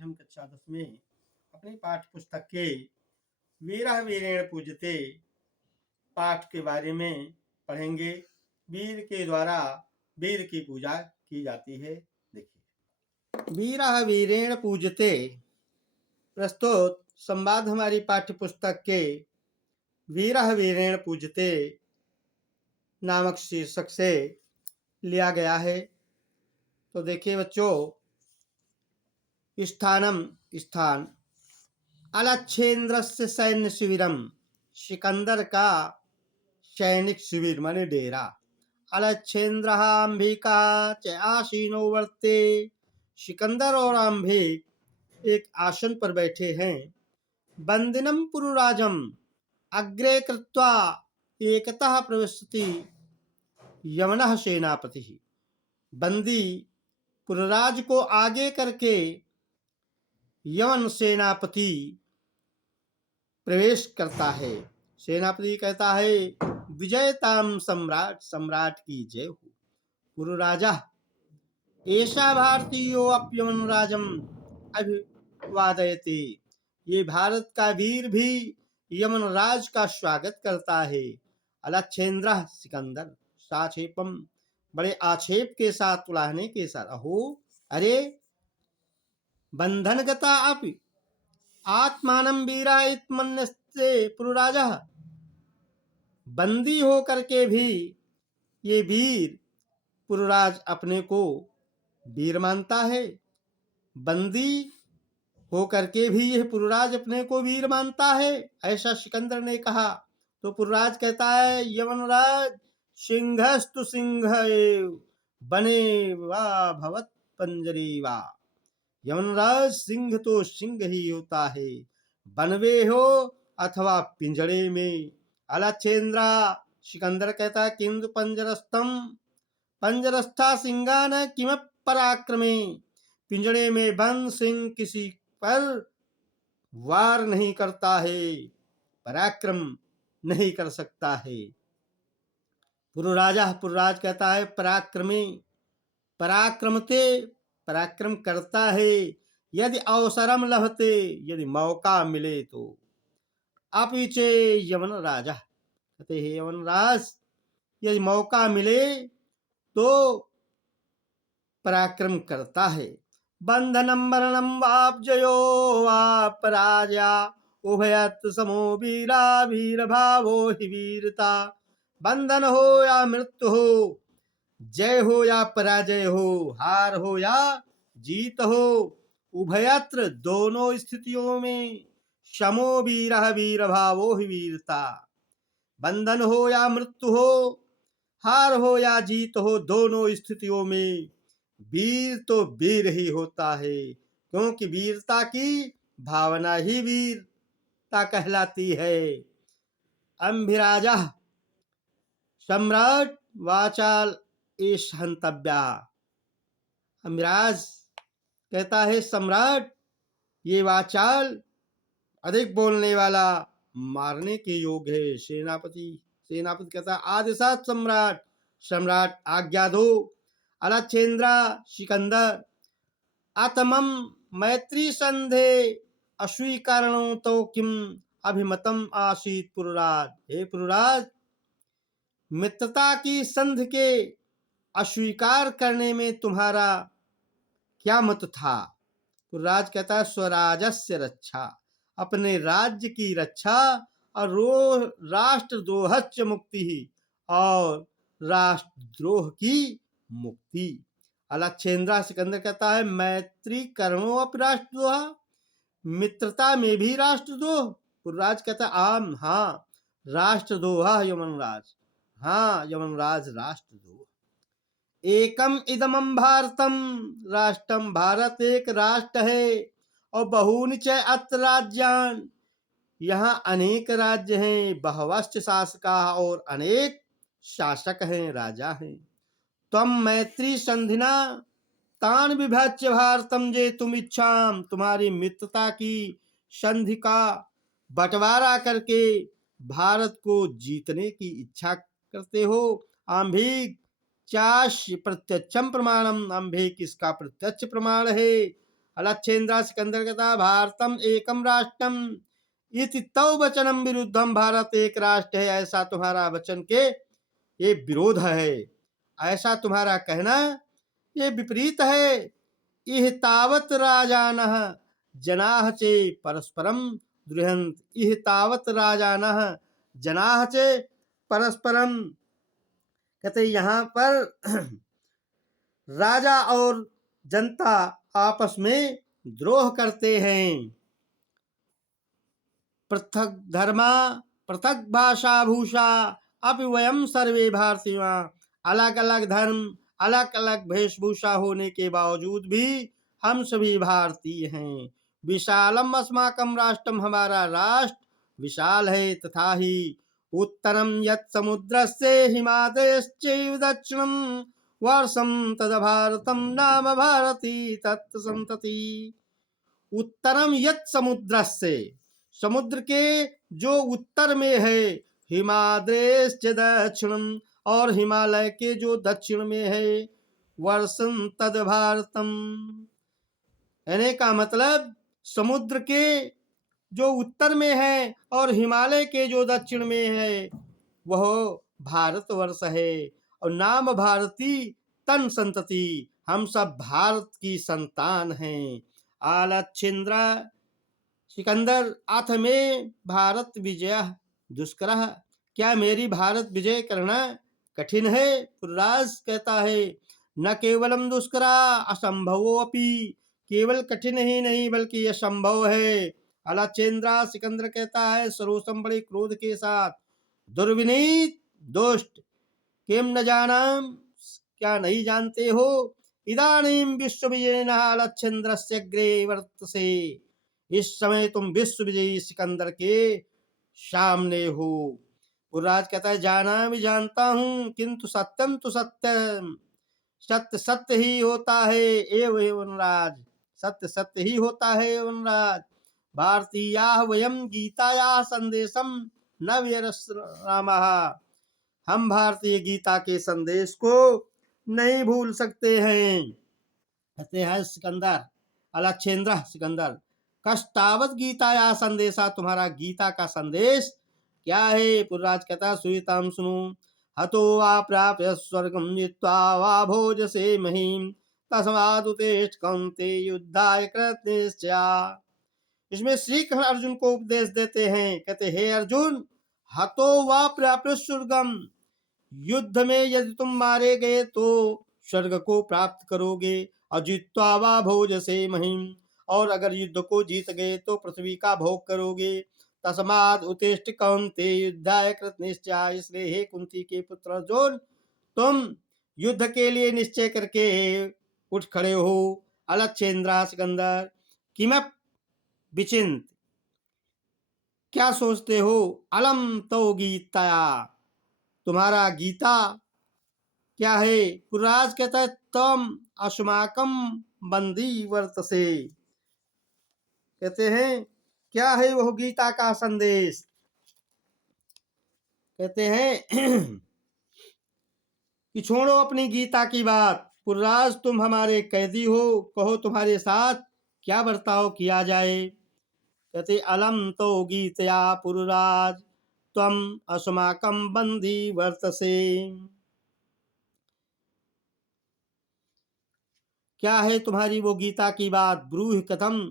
आज हम कक्षा 10 में अपनी पाठ्य पुस्तक के वीरः वीरेण पूज्यते पाठ के बारे में पढ़ेंगे। वीर के द्वारा वीर की पूजा की जाती है। देखिए, वीरः वीरेण पूज्यते प्रस्तुत संवाद हमारी पाठ्य पुस्तक के वीरः वीरेण पूज्यते नामक शीर्षक से लिया गया है। तो देखिए बच्चों, स्थान अलच्छेन्द्रस्य सैन्य शिविरम, सिकंदर का सैनिक शिविर माने डेरा। अलच्छेन्द्रः अंबिका च आसीनो वर्ते, सिकंदर और अंबिक एक आसन पर बैठे हैं। बंदिनम पुरुराजम अग्रे कृत्वा एकतः प्रविशति यमनः सेनापति। बंदी पुरराज को आगे करके यमन सेनापति प्रवेश करता है। सेनापति कहता है, विजयताम सम्राट, सम्राट की जय हो। पुरुराजा ऐसा भारतीयो अप्यमन राजम अभिवादयते, ये भारत का वीर भी यमन राज का स्वागत करता है। अलच्छेन्द्र सिकंदर साक्षेपम, बड़े आक्षेप के साथ उलाहने के साथ, अहो अरे बंधनगता अपि आत्मानं वीरा इत्मन्यस्ते पुरुराजा, बंदी होकर के भी ये वीर पुरुराज अपने को वीर मानता है। बंदी होकर के भी यह पुरुराज अपने को वीर मानता है, ऐसा सिकंदर ने कहा। तो पुरुराज कहता है, यमनराज सिंहस्तु सिंह एव बने वा भवत पंजरे वा। यमनराज सिंह तो सिंह ही होता है, बनवे हो अथवा पिंजड़े में। अलच्छेन्द्रा सिकंदर कहता है, किंतु पंजरस्थम पंजरस्था सिंगा न किम पराक्रमे, पिंजड़े में बंद सिंह किसी पर वार नहीं करता है, पराक्रम नहीं कर सकता है। पुरुराज कहता है, पराक्रमे पराक्रमते, पराक्रम करता है। यदि अवसरम लभते, यदि मौका मिले तो। अपिचे यमन राजा कहते हैं, यमन राज यदि मौका मिले तो पराक्रम करता है। बंधनम मरणम वापजयो वापराजा, उभयत समो वीरा वीर भावो ही वीरता। बंधन हो या मृत्यु हो, जय हो या पराजय हो, हार हो या जीत हो, उभयत्र दोनों स्थितियों में समो वीरः वीर भावो ही वीरता। बंधन हो या मृत्यु हो, हार हो या जीत हो, दोनों स्थितियों में वीर तो वीर ही होता है, क्योंकि वीरता की भावना ही वीरता कहलाती है। अंभिराजा सम्राट वाचाल एष हंतव्या, अमिराज कहता है, सम्राट ये वाचाल अधिक बोलने वाला मारने के योग्य है। सेनापति कहता है, आदेशात सम्राट, सम्राट आज्ञा दो। अलच्छेन्द्रा सिकंदर आत्मम मैत्री संधे अस्वीकारणो तो किम अभिमतम आसीत पुरुराज, हे पुरुराज, मित्रता की संधि के अस्वीकार करने में तुम्हारा क्या मत था। पुरुराज कहता है, स्वराजस्य रक्षा, अपने राज्य की रक्षा, और राष्ट्रद्रोहस्य मुक्ति ही, और राष्ट्रद्रोह की मुक्ति। अलच्छेन्द्रा सिकंदर कहता है, मैत्री करणो अपि राष्ट्रद्रोह, मित्रता में भी राष्ट्रद्रोह। पुरुराज कहता है, आम हाँ राष्ट्रद्रोह यमनराज, हाँ यमनराज राष्ट्रद्रोह। एकम इदमं भारतम, राष्ट्रम भारत एक राष्ट्र है, और बहूनि च अत्र राज्यान, यहाँ अनेक राज्य हैं। बहवश्च शासका, और अनेक शासक हैं, राजा हैं। त्वं मैत्री संधिना तान विभज्य भारतम जे तुम इच्छाम, तुम्हारी मित्रता की संधि का बंटवारा करके भारत को जीतने की इच्छा करते हो। आंभिक चाश प्रत्यक्षम प्रमाणम, आंभिक इसका प्रत्यक्ष प्रमाण है। अलच्छेन्द्र सिकंदर कहता भारतम एकम राष्ट्रम इति तव वचनम विरुद्धम, भारत एक राष्ट्र है ऐसा तुम्हारा वचन के ये विरोध है, ऐसा तुम्हारा कहना ये विपरीत है। इह तावत राजानः जनाः चे परस्परम द्रुहंत, इह तावत राजानः जनाः चे परस्परम, कहते यहाँ पर राजा और जनता आपस में द्रोह करते हैं। पृथक धर्मा पृथक भाषा भूषा अपि वयम सर्वे भारतीय, अलग अलग धर्म अलग अलग वेशभूषा होने के बावजूद भी हम सभी भारतीय हैं। विशालम अस्माकम राष्ट्रम, हमारा राष्ट्र विशाल है, तथा ही उत्तरम यत् समुद्रस्य हिमादयश्चैव दक्षिणम वर्षम तद भारतम नाम भारती तत्संतति। उत्तरम यत् समुद्रस्य, समुद्र के जो उत्तर में है, हिमाद्रेश्च दक्षिणम, और हिमालय के जो दक्षिण में है, वर्षम तद भारतम, कहने का मतलब समुद्र के जो उत्तर में है और हिमालय के जो दक्षिण में है वह भारतवर्ष है, और नाम भारती तन संतति, हम सब भारत की संतान हैं। आलच्छिंद्र सिकंदर अथ में भारत विजय दुष्कर, क्या मेरी भारत विजय करना कठिन है? पुरराज कहता है न केवलम दुष्करा असंभवो अपि, केवल कठिन ही नहीं बल्कि असंभव है। अलच्छेन्द्र सिकंदर कहता है सरोसम बड़े क्रोध के साथ, दुर्विनीत दुष्ट, किम न जानाम, क्या नहीं जानते हो, इदानीम विश्व विजयिन अलच्छेन्द्रस्य अग्रे वर्तसे, इस समय तुम विश्व विजयी सिकंदर के सामने हो। पुरराज कहता है जाना भी जानता हूं, किंतु सत्यम तो सत्यम, सत्य सत्य ही होता है एवं राज, सत्य सत्य ही होता है एवं राज। भारतीया वयम गीताया संदेशम न विस्मरामः, हम भारतीय गीता के संदेश को नहीं भूल सकते हैं। कहते हैं सिकंदर, अलच्छेन्द्र सिकंदर, कष्टावत गीताया संदेशा, तुम्हारा गीता का संदेश क्या है? पुरराज कहता सुविताम सुनो, हतो वा प्राप्य स्वर्गम जित्वा वा भोजसे महीम तस्मादुतेष्ठ कौन्तेय युद्धाय कृतनिश्चया। इसमें श्री कृष्ण अर्जुन को उपदेश देते हैं, कहते हे अर्जुन, हतो वा प्राप्य स्वर्गम, युद्ध में यदि तुम मारे गए तो स्वर्ग को प्राप्त करोगे, अजित्वा वा भोजसे महीम, और अगर युद्ध को जीत गए तो पृथ्वी का भोग करोगे। तस्माद उत्तिष्ठ कौन्तेय युद्धाय कृत निश्चय, इसलिए हे कुंती के पुत्र अर्जुन, तुम युद्ध के लिए निश्चय करके उठ खड़े हो। अलच्छेन्द्र सिकंदर, किमप विचिंत, क्या सोचते हो? अलम तो गीताया, तुम्हारा गीता क्या है? पुरराज कहता है तम अस्माकम बंदी वर्तसे, कहते हैं क्या है वह गीता का संदेश? कहते हैं कि छोड़ो अपनी गीता की बात, पुरराज तुम हमारे कैदी हो, कहो तुम्हारे साथ क्या बर्ताव किया जाए? कहते अलम तो गीतया पुरराज तम अस्माकम बंदी वर्तसे, क्या है तुम्हारी वो गीता की बात? ब्रूह कथम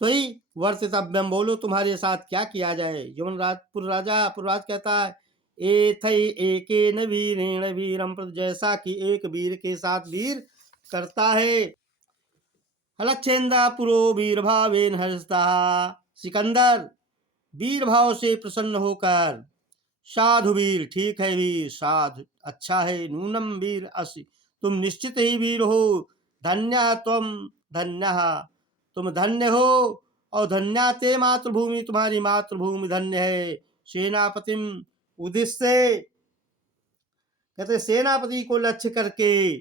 त्वयि वर्तितव्यम, बोलो तुम्हारे साथ क्या किया जाए? यमराज पुरराज कहता है एथई एकेन वीरेण वीरम, जैसा कि एक वीर के साथ वीर करता है। अलच्छेन्द्र पुरो वीर भावेन हर्षता, सिकंदर वीर भाव से प्रसन्न होकर, साधु वीर, ठीक है वीर, साधु अच्छा है, नूनम वीर असि, तुम निश्चित ही वीर हो, धन्य तुम, धन्य तुम धन्य हो, और धन्या ते मातृभूमि, तुम्हारी मातृभूमि धन्य है। सेनापतिम उद्देश्य, कहते सेनापति को लक्ष्य करके,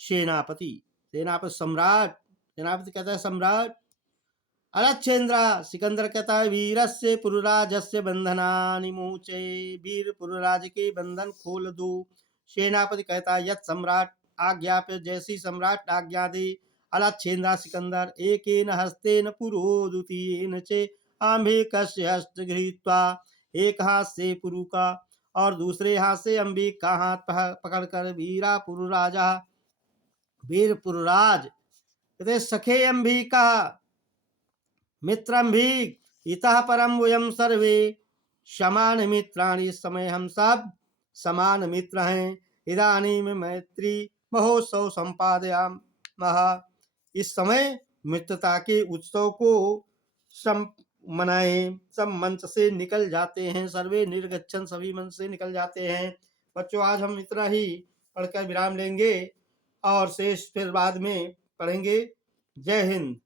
सेनापति सेनापति सम्राट, सेनापति कहता है सम्राट। अलच्छेन्द्र सिकंदर कहता है वीरस्य पुरराजस्य बंधनानि मोचे, वीर पुरराज के बंधन खोल दो। सेनापति कहता है यत् सम्राट आज्ञा पे, जैसी सम्राट आज्ञा दे अलच्छेन्द्रा सिकंदर एकेन हस्तेन पुरो द्वितीयेन च अंबिकस्य हस्त गृहीत्वा एक हाथ से पुरु का और दूसरे हाथ से अंबिक का हाथ पकड़कर वीरापुर राजा वीरपुरराज कहते सखे अंबिका मित्रम भी इतः परम वयम सर्वे समान मित्राणि। इस समय हम सब समान मित्र हैं। इदानीम मैत्री महोत्सव संपादयामः। इस समय मित्रता के उत्सव को मनाएं। सब मंच से निकल जाते हैं, सर्वे निर्गच्छन, सभी मंच से निकल जाते हैं। बच्चों आज हम इतना ही पढ़कर विराम लेंगे और शेष फिर बाद में पढ़ेंगे। जय हिंद।